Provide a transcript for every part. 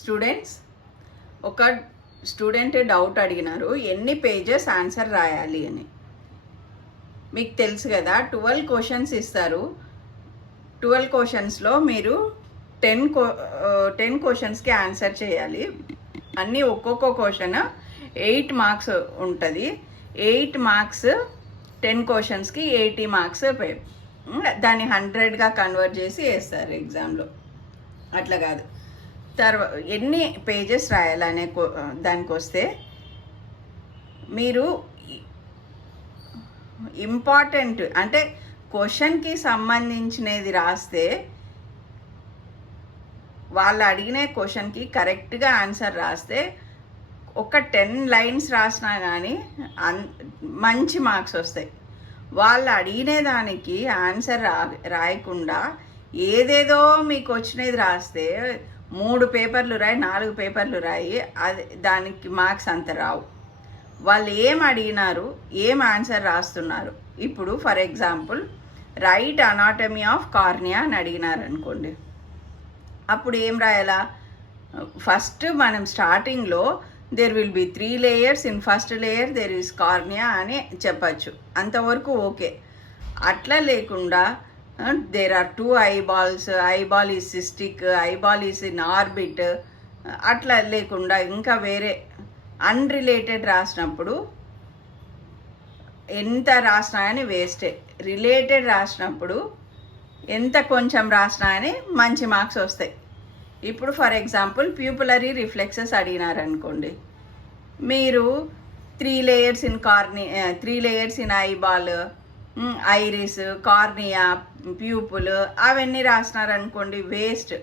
Students, ఒక student doubt అడిగినారు, ఎన్ని పేజెస్ ఆన్సర్ రాయాలి అని. మీకు తెలుసు కదా, 12 క్వశ్చన్స్ ఇస్తారు. 12 క్వశ్చన్స్లో మీరు 10 క్వశ్చన్స్కి ఆన్సర్ చేయాలి. అన్నీ ఒక్కొక్క క్వశ్చన్ 8 మార్క్స్ ఉంటుంది. 8 మార్క్స్ 10 క్వశ్చన్స్కి 80 మార్క్స్. దాన్ని 100గా కన్వర్ట్ చేసి వేస్తారు ఎగ్జామ్లో. అట్లా కాదు. ఎన్ని పేజెస్ రాయాలనే దానికి వస్తే, మీరు ఇంపార్టెంట్ అంటే క్వశ్చన్కి సంబంధించినది రాస్తే, వాళ్ళు అడిగిన క్వశ్చన్కి కరెక్ట్గా ఆన్సర్ రాస్తే, ఒక 10 లైన్స్ రాసినా కానీ మంచి మార్క్స్ వస్తాయి. వాళ్ళు అడిగిన దానికి ఆన్సర్ రాయకుండా ఏదేదో మీకు వచ్చినది రాస్తే 3 పేపర్లు రాయి, 4 పేపర్లు రాయి, అది దానికి మార్క్స్ అంత రావు. వాళ్ళు ఏం అడిగినారు, ఏం ఆన్సర్ రాస్తున్నారు. ఇప్పుడు for example right anatomy of cornea అని అడిగినారు అనుకోండి, అప్పుడు ఏం రాయాలా? ఫస్ట్ మనం స్టార్టింగ్లో there will be 3 layers, in first layer there is cornea అని చెప్పచ్చు. అంతవరకు ఓకే. అట్లా లేకుండా there are 2 eyeballs, eyeball is cystic, eyeball is in orbit, అట్లా లేకుండా ఇంకా వేరే అన్రిలేటెడ్ రాసినప్పుడు ఎంత రాసినా అని వేస్టే. రిలేటెడ్ రాసినప్పుడు ఎంత కొంచెం రాసినా అని మంచి మార్క్స్ వస్తాయి. ఇప్పుడు ఫర్ ఎగ్జాంపుల్ ప్యూపులరీ రిఫ్లెక్సెస్ అడిగినారనుకోండి, మీరు 3 layers in 3 layers in eyeball, iris, cornea, pupil అవన్నీ రాసినారనుకోండి, వేస్ట్.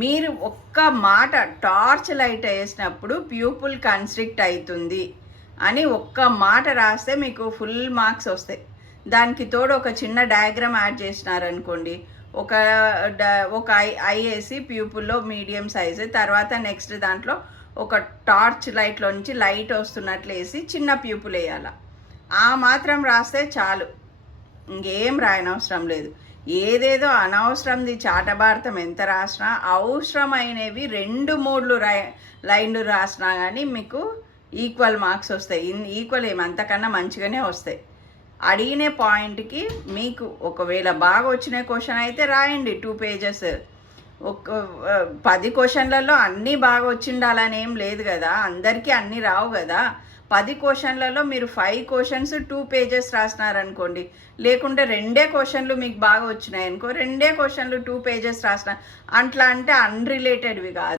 మీరు ఒక్క మాట టార్చ్ లైట్ వేసినప్పుడు ప్యూపుల్ కన్స్ట్రిక్ట్ అవుతుంది అని ఒక్క మాట రాస్తే మీకు ఫుల్ మార్క్స్ వస్తాయి. దానికి తోడు ఒక చిన్న డయాగ్రామ్ యాడ్ చేసినారనుకోండి, ఒక ఐ వేసి ప్యూపుల్లో మీడియం సైజు, తర్వాత నెక్స్ట్ దాంట్లో ఒక టార్చ్ లైట్లో నుంచి లైట్ వస్తున్నట్లు వేసి చిన్న ప్యూపుల్ వేయాలి. ఆ మాత్రం రాస్తే చాలు, ఇంకేం రాయనవసరం లేదు. ఏదేదో అనవసరంది చాటభారతం ఎంత రాసినా, అవసరమైనవి 2-3 లైన్లు రాసినా కానీ మీకు ఈక్వల్ మార్క్స్ వస్తాయి. ఈక్వల్ అంతకన్నా మంచిగానే వస్తాయి. అడిగిన పాయింట్కి మీకు ఒకవేళ బాగా వచ్చిన క్వశ్చన్ అయితే రాయండి 2 పేజెస్. 10 క్వశ్చన్లలో అన్నీ బాగా వచ్చిండాలని ఏం లేదు కదా, అందరికీ అన్నీ రావు కదా. 10 క్వశ్చన్లలో మీరు 5 క్వశ్చన్స్ 2 పేజెస్ రాసినారనుకోండి, లేకుంటే 2 క్వశ్చన్లు మీకు బాగా వచ్చినాయి అనుకో, 2 క్వశ్చన్లు 2 పేజెస్ రాసిన, అట్లా అంటే అన్రిలేటెడ్వి కాదు.